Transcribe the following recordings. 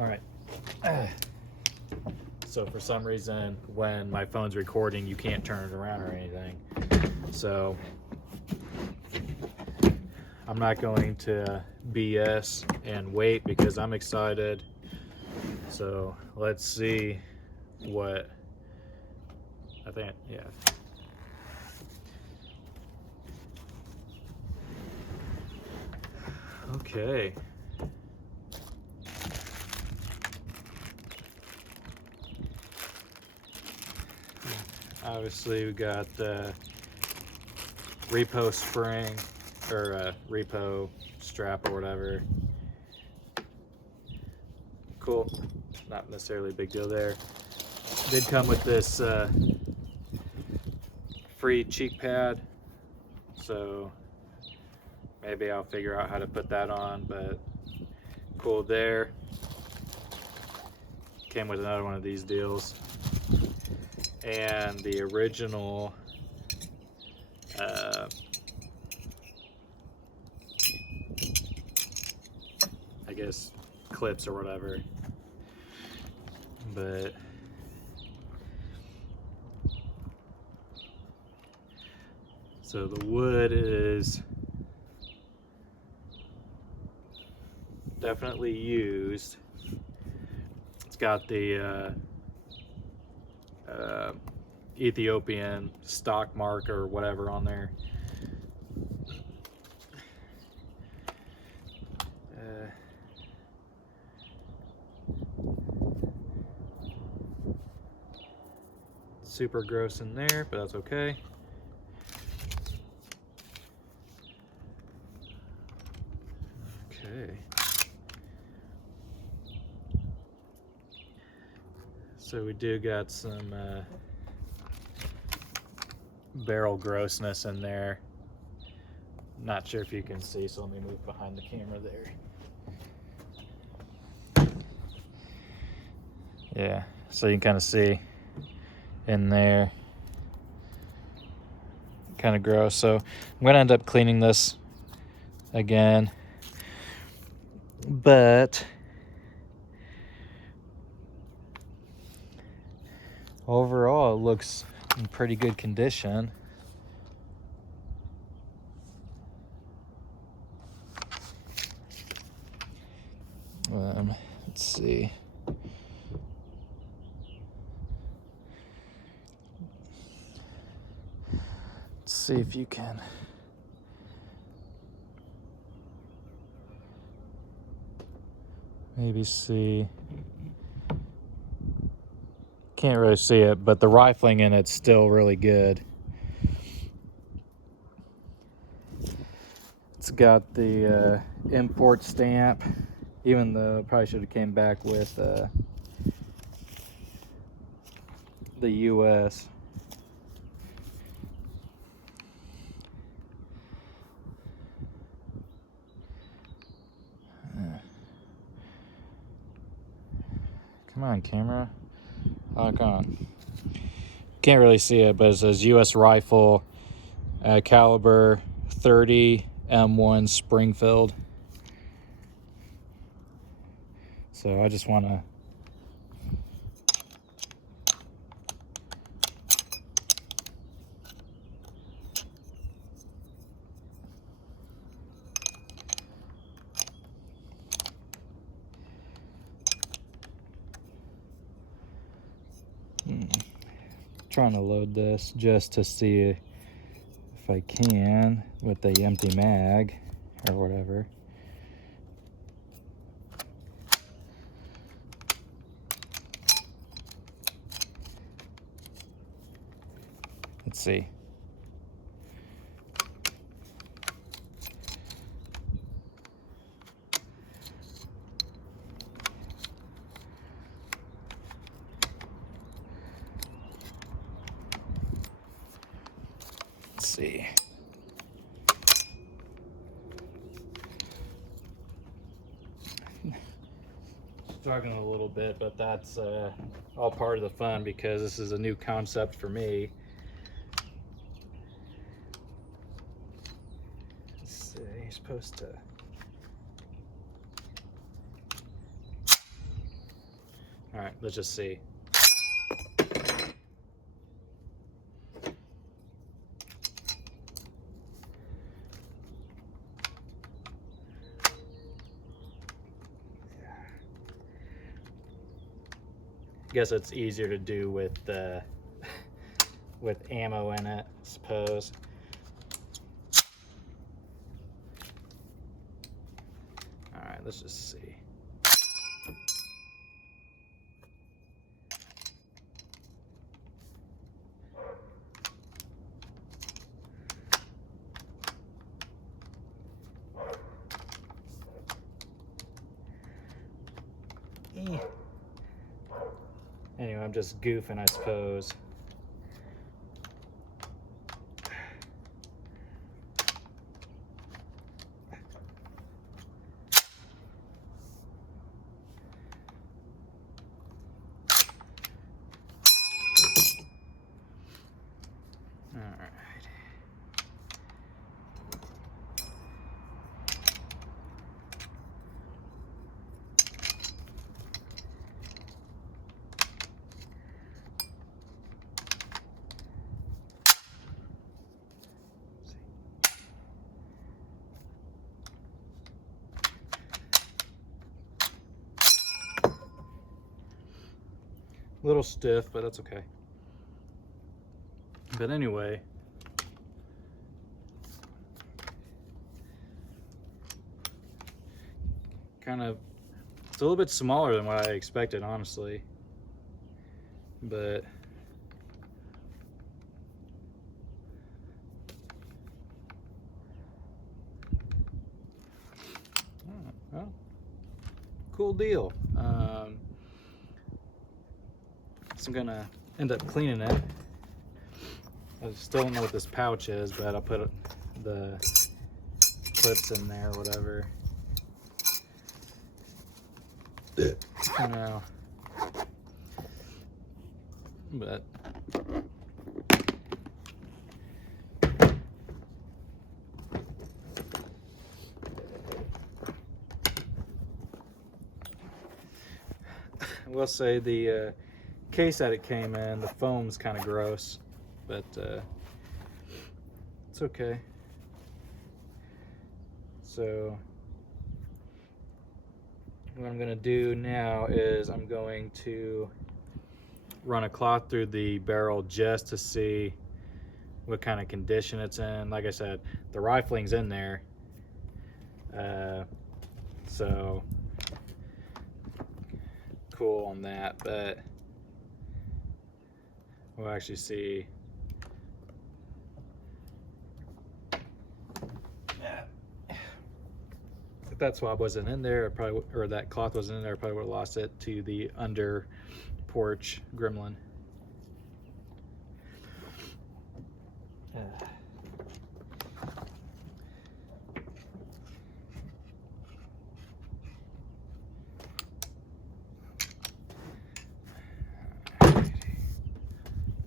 All right. So for some reason, when my phone's recording, you can't turn it around or anything. So I'm not going to BS and wait because I'm excited. So let's see what I think. Yeah. Okay. Obviously we got repo spring or repo strap or whatever. Cool, not necessarily a big deal there. Did come with this free cheek pad, so maybe I'll figure out how to put that on, but cool there. Came with another one of these deals. And the original I guess clips or whatever, but so the wood is definitely used. It's got the Ethiopian stock mark or whatever on there. Super gross in there, but that's okay. Okay. So we do got some barrel grossness in there. Not sure if you can see, so let me move behind the camera there. Yeah, so you can kind of see in there. Kind of gross. So I'm going to end up cleaning this again. But overall, it looks in pretty good condition. Let's see. Let's see if you can. Maybe see. Can't really see it, but the rifling in it's still really good. It's got the import stamp, even though probably should have came back with the US. Come on, camera. Lock on. Can't really see it, but it says US rifle, caliber 30 M1 Springfield. So I just want to trying to load this just to see if I can with the empty mag or whatever. Let's see. Let's see. Struggling a little bit, but that's all part of the fun because this is a new concept for me. Let's see, you're supposed to. All right, let's just see. I guess it's easier to do with with ammo in it, I suppose. All right, let's just see. Anyway, I'm just goofing, I suppose. All right. A little stiff, but that's okay. But anyway, kind of, it's a little bit smaller than what I expected, honestly. But well, cool deal. So I'm gonna end up cleaning it. I still don't know what this pouch is, but I'll put the clips in there or whatever. For now. But I will say the case that it came in, the foam's kind of gross, but it's okay. So what I'm going to do now is I'm going to run a cloth through the barrel just to see what kind of condition it's in. Like I said, the rifling's in there, so cool on that, but we'll actually see. If that swab wasn't in there, it probably, or that cloth wasn't in there, I probably would have lost it to the under porch gremlin.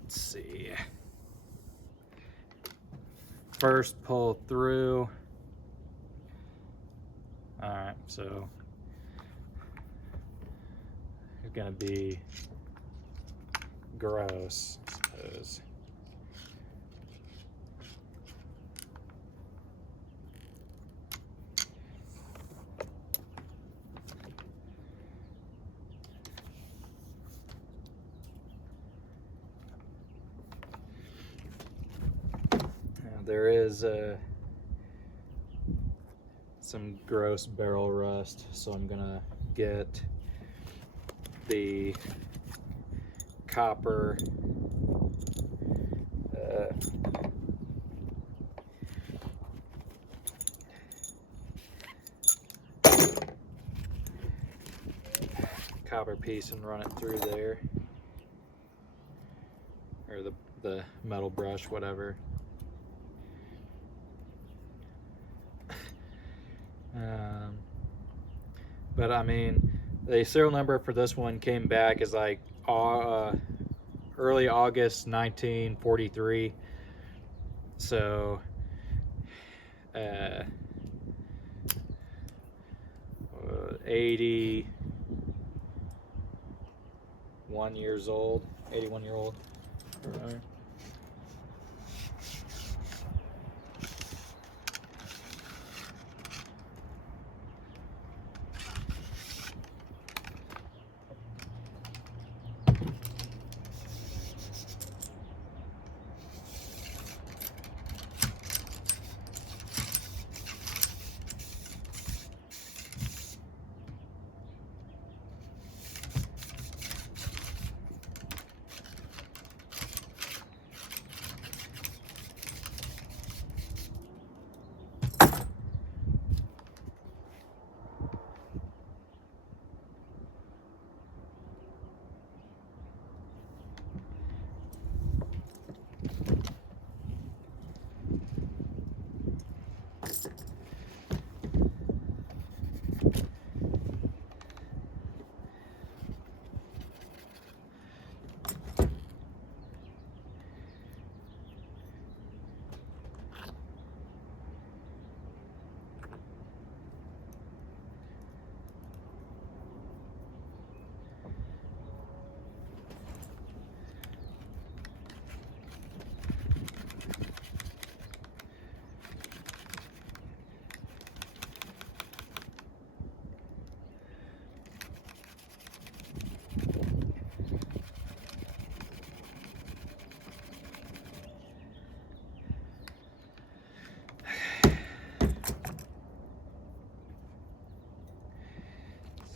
Let's see. First pull through. All right, so it's gonna be gross, I suppose. Now, there is some gross barrel rust, so I'm gonna get the copper copper piece and run it through there, or the metal brush, whatever. But I mean, the serial number for this one came back as like early August 1943. So 80, 81 years old. 81-year-old.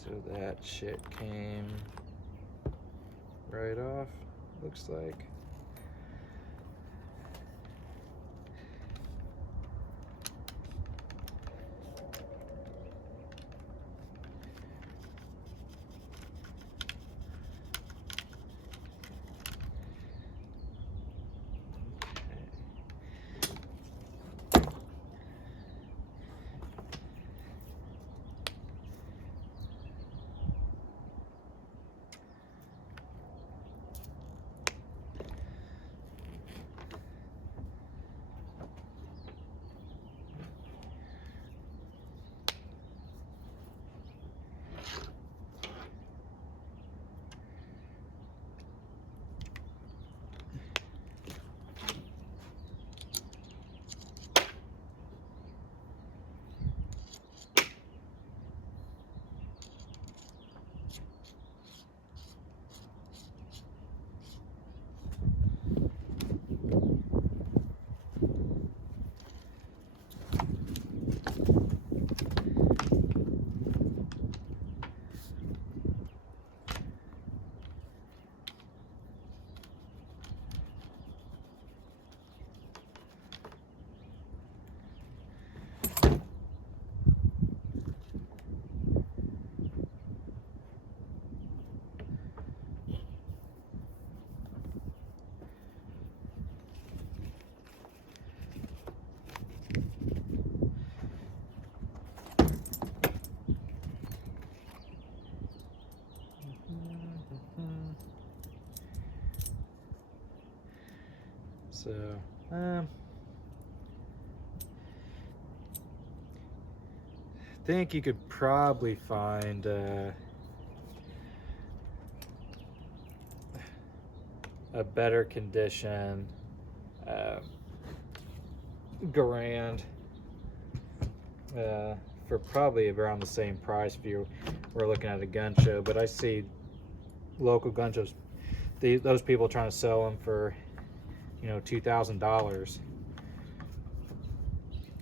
So that shit came right off, looks like. So, I think you could probably find a better condition Garand for probably around the same price if you were looking at a gun show. But I see local gun shows, those people trying to sell them for, you know, $2,000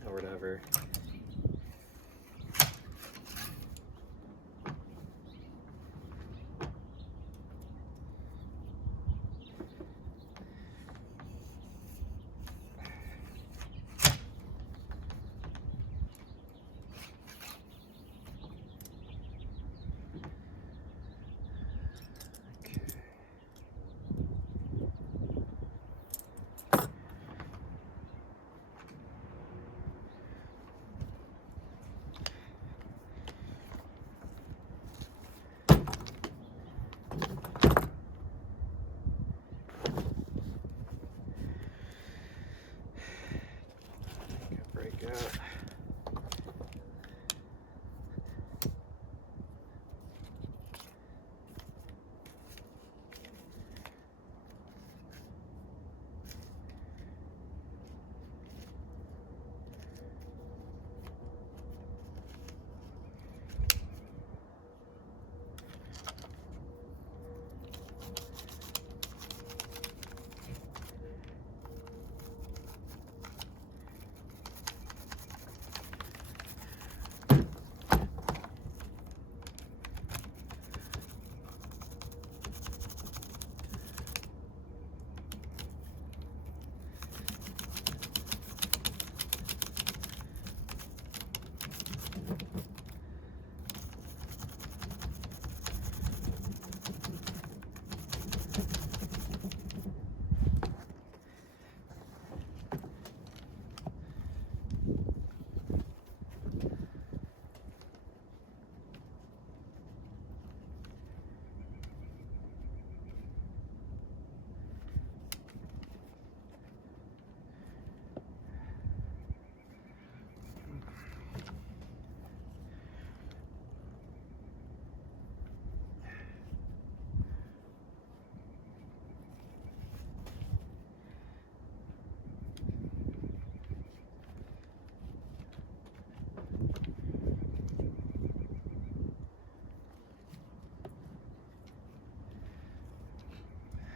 or whatever.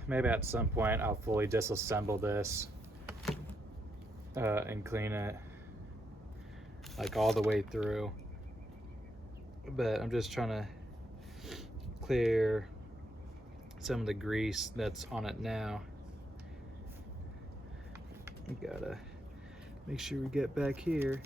maybe at some point I'll fully disassemble this and clean it like all the way through. But I'm just trying to clear some of the grease that's on it now. We gotta make sure we get back here.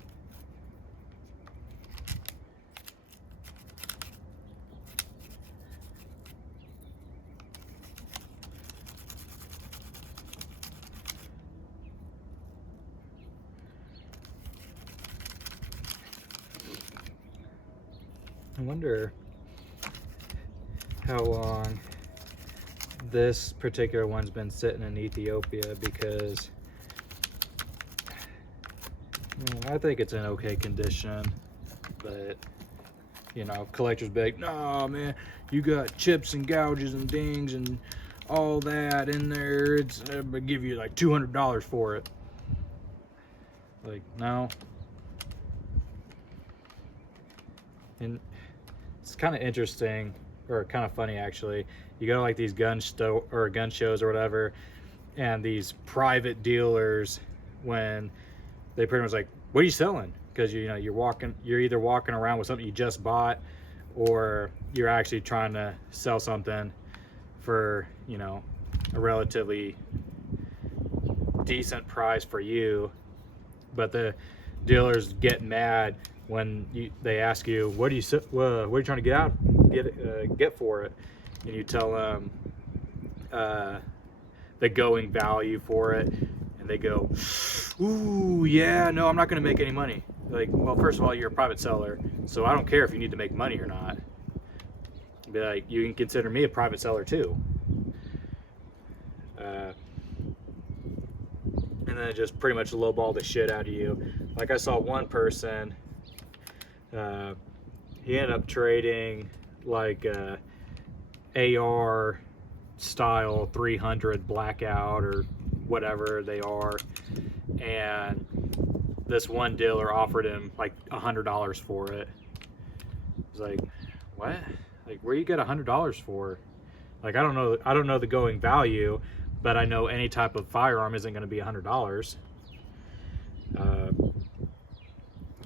I wonder how long this particular one's been sitting in Ethiopia, because I think it's in okay condition, but you know, collectors be like, "No, man, you got chips and gouges and dings and all that in there. It's I'm gonna give you like $200 for it." Like, no. And it's kind of interesting, or kind of funny actually. You go to like these gun shows or whatever, and these private dealers, when they pretty much like, "What are you selling?" Because you know you're either walking around with something you just bought, or you're actually trying to sell something for, you know, a relatively decent price for you. But the dealers get mad when they ask you, what are you trying to get for it? And you tell them the going value for it, and they go, "Ooh, yeah, no, I'm not going to make any money." Like, well, first of all, you're a private seller, so I don't care if you need to make money or not. Be like, you can consider me a private seller too. And then just pretty much lowball the shit out of you. Like, I saw one person, he ended up trading like AR style 300 blackout or whatever they are, and this one dealer offered him like $100 for it. It's like, what? Like, where you get $100 for? Like, I don't know the going value, but I know any type of firearm isn't going to be $100.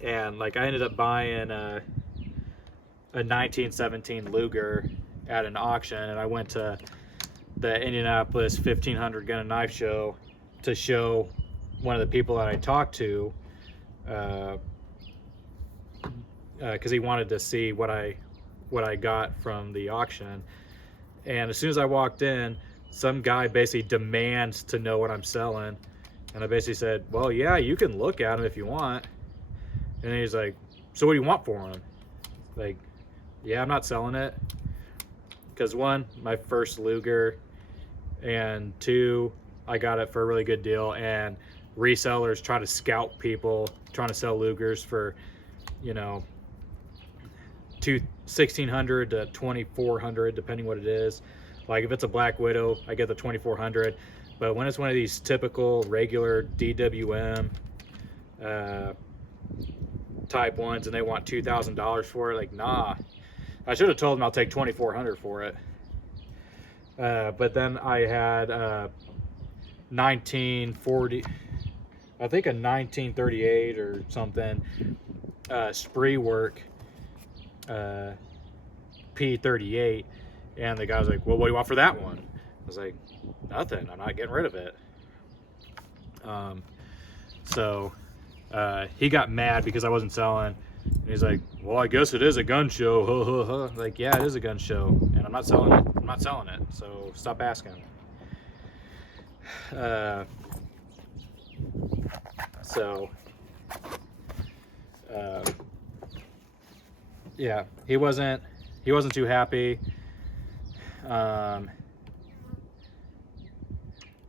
And like, I ended up buying a 1917 Luger at an auction, and I went to the Indianapolis 1500 Gun and Knife Show to show one of the people that I talked to, because he wanted to see what I got from the auction. And as soon as I walked in, some guy basically demands to know what I'm selling, and I basically said, "Well, yeah, you can look at them if you want." And he's like, "So what do you want for them?" Like, yeah, I'm not selling it, because one, my first Luger, and two, I got it for a really good deal, and resellers try to scout people trying to sell Lugers for, you know, $1,600 to $2,400, depending what it is. Like, if it's a Black Widow, I get the $2,400, but when it's one of these typical regular DWM type ones and they want $2,000 for it, like, nah. I should have told them I'll take $2,400 for it. But then I had 1940, I think a 1938 or something, spree work P38, and the guy was like, "Well, what do you want for that one?" I was like, "Nothing, I'm not getting rid of it." So he got mad because I wasn't selling, and he's like, "Well, I guess it is a gun show." Like, yeah, it is a gun show, and I'm not selling it. I'm not selling it, so stop asking. Yeah, he wasn't too happy.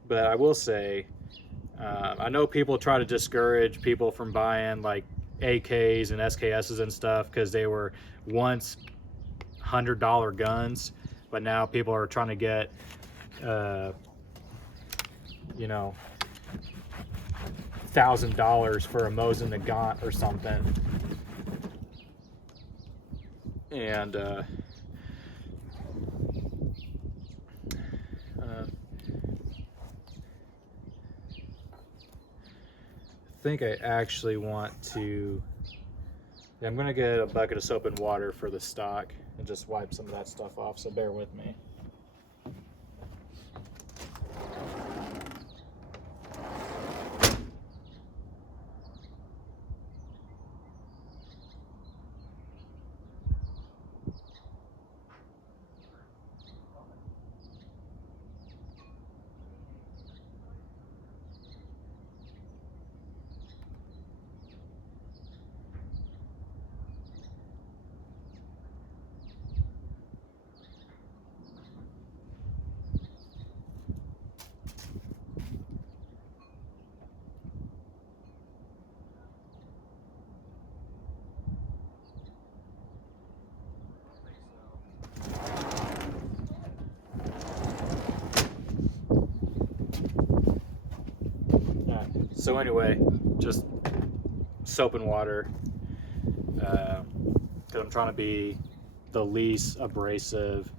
But I will say, I know people try to discourage people from buying like AKs and SKSs and stuff because they were once $100 guns, but now people are trying to get, you know, $1,000 for a Mosin Nagant or something. And think I actually want to, yeah, I'm gonna get a bucket of soap and water for the stock and just wipe some of that stuff off, so bear with me. So anyway, just soap and water, because I'm trying to be the least abrasive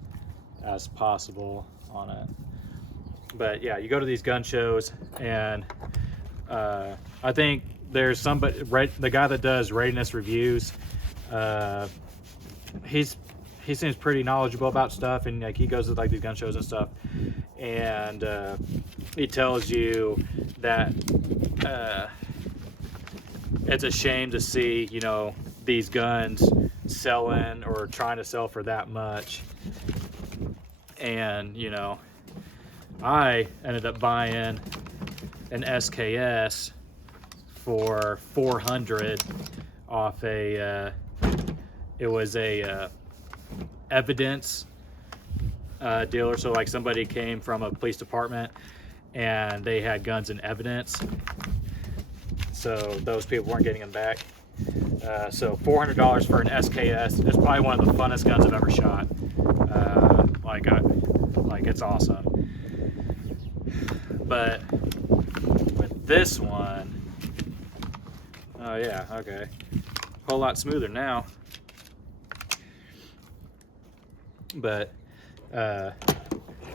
as possible on it. But yeah, you go to these gun shows, and I think there's somebody, the guy that does readiness reviews, he seems pretty knowledgeable about stuff, and like he goes to like these gun shows and stuff, and he tells you that it's a shame to see, you know, these guns selling or trying to sell for that much. And you know, I ended up buying an SKS for $400 off a it was a evidence dealer. So like somebody came from a police department and they had guns in evidence, so those people weren't getting them back. So $400 for an SKS is probably one of the funnest guns I've ever shot. Like it's awesome. But with this one, oh yeah, okay, whole lot smoother now. But I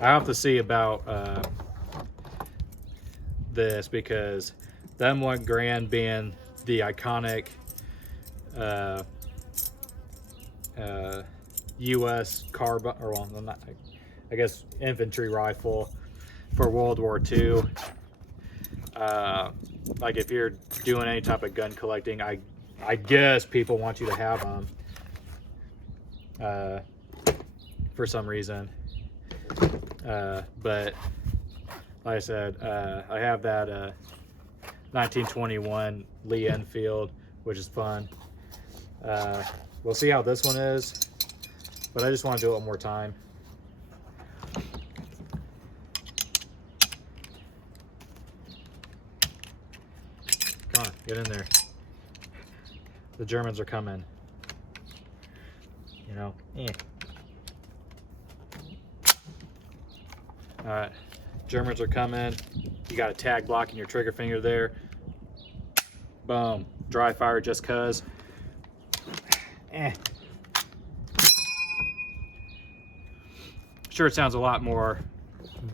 have to see about this, because the M1 Garand being the iconic U.S. carbine, or well, not, I guess infantry rifle for World War II. Like if you're doing any type of gun collecting, I guess people want you to have them for some reason. But like I said, I have that 1921 Lee Enfield, which is fun. We'll see how this one is, but I just want to do it one more time. Come on, get in there. The Germans are coming. You know, All right, Germans are coming. You got a tag blocking your trigger finger there. Boom, dry fire just cuz. Sure, it sounds a lot more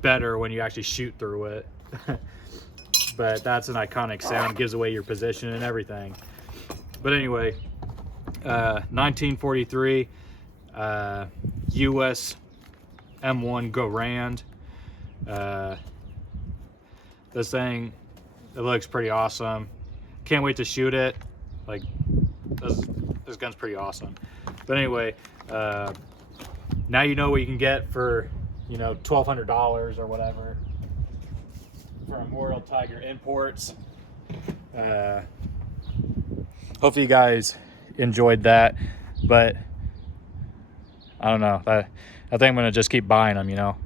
better when you actually shoot through it. But that's an iconic sound, gives away your position and everything. But anyway, 1943 US M1 Garand. This thing, it looks pretty awesome. Can't wait to shoot it. Like this gun's pretty awesome. But anyway, now you know what you can get for, you know, $1,200 or whatever for Memorial Tiger Imports. Hopefully you guys enjoyed that, but I don't know. I think I'm gonna just keep buying them, you know.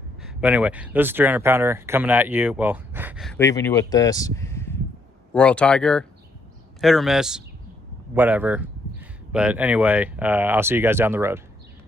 But anyway, this is 300 pounder coming at you. Well, leaving you with this Royal Tiger, hit or miss, whatever. But anyway, I'll see you guys down the road.